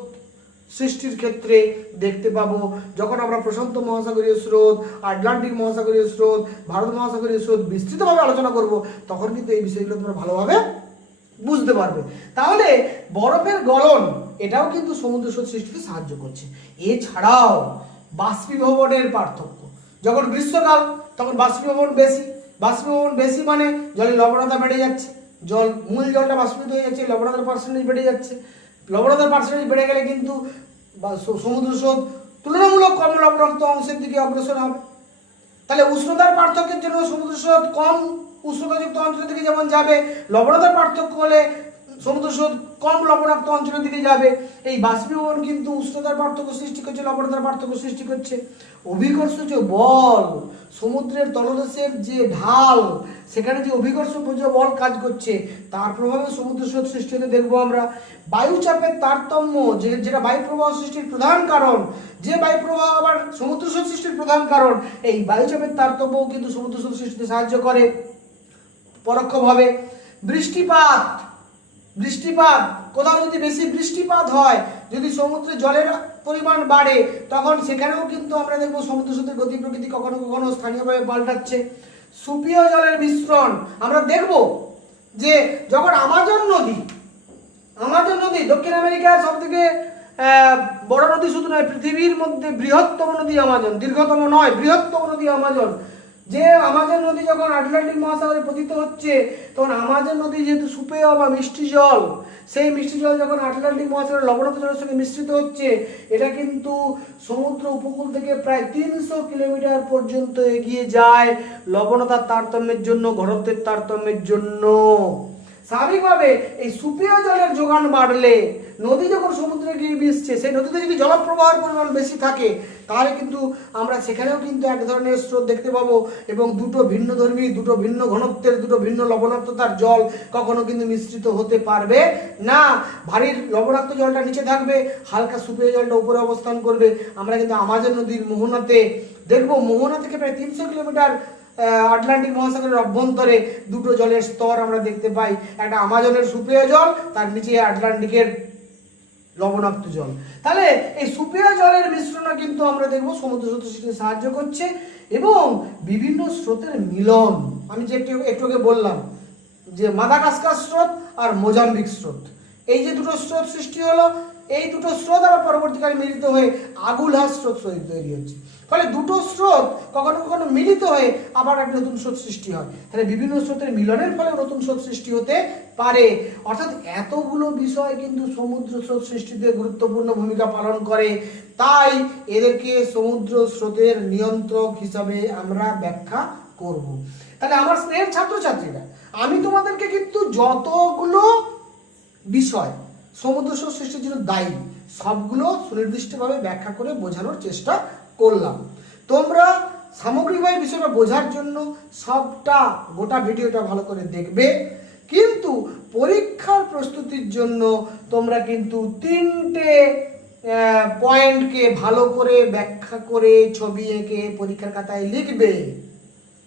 সৃষ্টির ক্ষেত্রে দেখতে পাবো। যখন আমরা প্রশান্ত মহাসাগরীয় স্রোত, আটলান্টিক মহাসাগরীয় স্রোত, ভারত মহাসাগরীয় স্রোত বিস্তৃতভাবে আলোচনা করব, তখন কিন্তু এই বিষয়গুলো তোমরা ভালোভাবে বুঝতে পারবে। তাহলে বরফের গলন এটাও কিন্তু সমুদ্র স্রোত সৃষ্টিতে সাহায্য করছে। এছাড়াও বাষ্পীভবনের পার্থক্য, যখন গ্রীষ্মকাল তখন বাষ্পীভবন বেশি, বাষ্পীভবন বেশি মানে জলের লবণতা বেড়ে যাচ্ছে, মূল জলটা বাষ্পীভূত হয়ে যাচ্ছে, লবণতার পার্সেন্টেজ বেড়ে যাচ্ছে। লবণতার পার্সেন্টেজ বেড়ে গেলে কিন্তু সমুদ্র স্রোত তুলনামূলক কম লবণাক্ত অংশের দিকে অগ্রসর হবে। তাহলে উষ্ণতার পার্থক্যের জন্য সমুদ্র স্রোত কম উষ্ণতাযুক্ত অঞ্চলের দিকে যেমন যাবে, লবণতার পার্থক্য হলে সমুদ্র স্রোত কম লবণাক্ত অঞ্চলের দিকে যাবে। এই বাষ্পীভবন কিন্তু উষ্ণতার পার্থক্য সৃষ্টি করছে, লবণতার পার্থক্য সৃষ্টি করছে। অভিকর্ষজ বল, সমুদ্রের তলদেশের যে ঢাল, সেখানে যে অভিকর্ষজ বল কাজ করছে, তার প্রভাবে সমুদ্র স্রোত সৃষ্টি হতে দেখবো আমরা। বায়ুচাপের তারতম্য, যেটা বায়ুপ্রবাহ সৃষ্টির প্রধান কারণ, যে বায়ুপ্রবাহ আবার সমুদ্র স্রোত সৃষ্টির প্রধান কারণ, এই বায়ুচাপের তারতম্যও কিন্তু সমুদ্র স্রোত সৃষ্টিতে সাহায্য করে পরোক্ষভাবে। বৃষ্টিপাত, বৃষ্টিপাত কোথাও যদি বেশি বৃষ্টিপাত হয়, যদি সমুদ্রে জলের পরিমাণ বাড়ে, তখন সেখানেও কিন্তু আমরা দেখবো সমুদ্র স্রোতের গতি প্রকৃতি কখনো কখনো স্থানীয়ভাবে পাল্টাচ্ছে। সুপেয় জলের মিশ্রণ, আমরা দেখব যে যখন আমাজন নদী দক্ষিণ আমেরিকার সব থেকে বড় নদী শুধু নয়, পৃথিবীর মধ্যে বৃহত্তম নদী আমাজন, দীর্ঘতম নয়, বৃহত্তম নদী আমাজন, যে আমাজন নদী যখন আটলান্টিক মহাসাগরে পতিত হচ্ছে, তখন আমাজন নদী যেহেতু সুপেয় বা মিষ্টি জল, সেই মিষ্টি জল যখন আটলান্টিক মহাসাগরের লবণাক্ত জলের সঙ্গে মিশ্রিত হচ্ছে, এটা কিন্তু সমুদ্র উপকূল থেকে প্রায় 300 কিলোমিটার পর্যন্ত এগিয়ে যায় লবণতার তারতম্যের জন্য, ঘনত্বের তারতম্যের জন্য। স্বাভাবিকভাবে এই সুপেয় জলের যোগান বাড়লে নদী যখন সমুদ্রে গিয়ে মিশছে, সেই নদীতে যদি জলপ্রবাহের পরিমাণ বেশি থাকে তাহলে কিন্তু আমরা সেখানেও কিন্তু এক ধরনের স্রোত দেখতে পাবো, এবং দুটো ভিন্ন ধর্মী, দুটো ভিন্ন ঘনত্বের, দুটো ভিন্ন লবণাক্ততার জল কখনো কিন্তু মিশ্রিত হতে পারবে না। ভারী লবণাক্ত জলটা নিচে থাকবে, হালকা সুপেয় জলটা উপরে অবস্থান করবে। আমরা কিন্তু আমাজন নদীর মোহনাতে দেখবো, মোহনা থেকে প্রায় 300 কিলোমিটার আটলান্টিক মহাসাগরের অভ্যন্তরে দুটো জলের স্তর আমরা দেখতে পাই, একটা আমাজনের সুপেয় জল, তার নিচে আটলান্টিকের লবণাক্ত জল। তাহলে এই সুপেয় জলের মিশ্রণ কিন্তু আমরা দেখবো সমুদ্র স্রোত সৃষ্টিতে সাহায্য করছে, এবং বিভিন্ন স্রোতের মিলন। আমি যে একটু আগে বললাম যে মাদাগাস্কার স্রোত আর মোজাম্বিক স্রোত, এই যে দুটো স্রোত সৃষ্টি হলো, এই দুটো স্রোত আবার পরবর্তীকালে মিলিত হয়ে আগুলহাস স্রোত তৈরি হচ্ছে। ফলে দুটো স্রোত কখনো কখনো মিলিত হয়ে আবার একটা নতুন স্রোত সৃষ্টি হয়। তাহলে বিভিন্ন স্রোতের মিলনের ফলে নতুন স্রোত সৃষ্টি হতে পারে। অর্থাৎ এতগুলো বিষয় কিন্তু সমুদ্র স্রোত সৃষ্টিতে গুরুত্বপূর্ণ ভূমিকা পালন করে। তাই এদেরকে সমুদ্র স্রোতের নিয়ন্ত্রক হিসাবে আমরা ব্যাখ্যা করব। তাহলে আমার স্নেহের ছাত্রছাত্রীরা, আমি তোমাদেরকে কিন্তু যতগুলো বিষয় সমুদ্র স্রোত সৃষ্টির জন্য দায়ী সবগুলো সুনির্দিষ্টভাবে ব্যাখ্যা করে বোঝানোর চেষ্টা করলাম। তোমরা সামগ্রিকভাবে বিষয়টা বোঝার জন্য সবটা গোটা ভিডিওটা ভালো করে দেখবে, কিন্তু পরীক্ষার প্রস্তুতির জন্য তোমরা কিন্তু 3টে পয়েন্টকে ভালো করে ব্যাখ্যা করে ছবি এঁকে পরীক্ষার খাতায় লিখবে,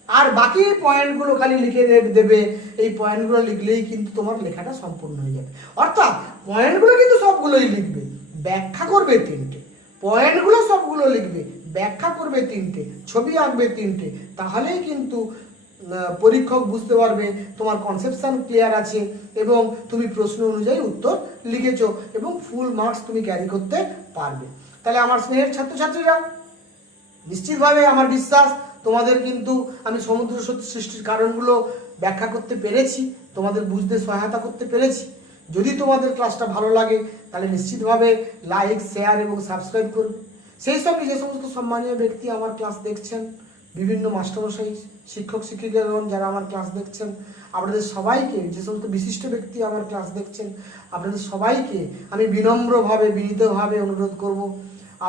আর বাকি পয়েন্টগুলো খালি লিখে দেবে। এই পয়েন্টগুলো লিখলেই কিন্তু তোমার লেখাটা সম্পূর্ণ হয়ে যাবে। অর্থাৎ পয়েন্টগুলো কিন্তু সবগুলোই লিখবে, ব্যাখ্যা করবে 3টে, পয়েন্টগুলো সবগুলো লিখবে, ব্যাখ্যা করবে 3টে, ছবি আঁকবে 3টে। তাহলেই কিন্তু পরীক্ষক বুঝতে পারবে তোমার কনসেপশন ক্লিয়ার আছে এবং তুমি প্রশ্ন অনুযায়ী উত্তর লিখেছো, এবং ফুল মার্কস তুমি ক্যারি করতে পারবে। তাহলে আমার স্নেহের ছাত্রছাত্রীরা, নিশ্চিতভাবে আমার বিশ্বাস তোমাদের কিন্তু আমি সমুদ্র স্রোত সৃষ্টির কারণগুলো ব্যাখ্যা করতে পেরেছি, তোমাদের বুঝতে সহায়তা করতে পেরেছি। যদি তোমাদের ক্লাসটা ভালো লাগে তাহলে নিশ্চিতভাবে লাইক, শেয়ার এবং সাবস্ক্রাইব করবে। সেই সঙ্গে যে সমস্ত সম্মানীয় ব্যক্তি আমার ক্লাস দেখছেন, বিভিন্ন মাস্টারমশাই, শিক্ষক শিক্ষিকাগণ যারা আমার ক্লাস দেখছেন, আপনাদের সবাইকে, যে সমস্ত বিশিষ্ট ব্যক্তি আমার ক্লাস দেখছেন, আপনাদের সবাইকে আমি বিনম্রভাবে, বিনীতভাবে অনুরোধ করব,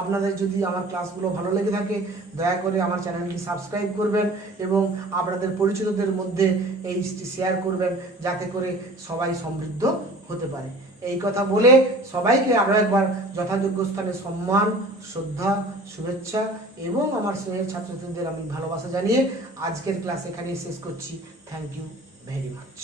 আপনাদের যদি আমার ক্লাসগুলো ভালো লেগে থাকে দয়া করে আমার চ্যানেলটি সাবস্ক্রাইব করবেন এবং আপনাদের পরিচিতদের মধ্যে এইটি শেয়ার করবেন, যাতে করে সবাই সমৃদ্ধ হতে পারে। এই কথা বলে সবাইকে আরও একবার যথাযোগ্য স্থানে সম্মান, শ্রদ্ধা, শুভেচ্ছা এবং আমার স্নেহের ছাত্রছাত্রীদের আমি ভালোবাসা জানিয়ে আজকের ক্লাস এখানেই শেষ করছি। Thank you very much.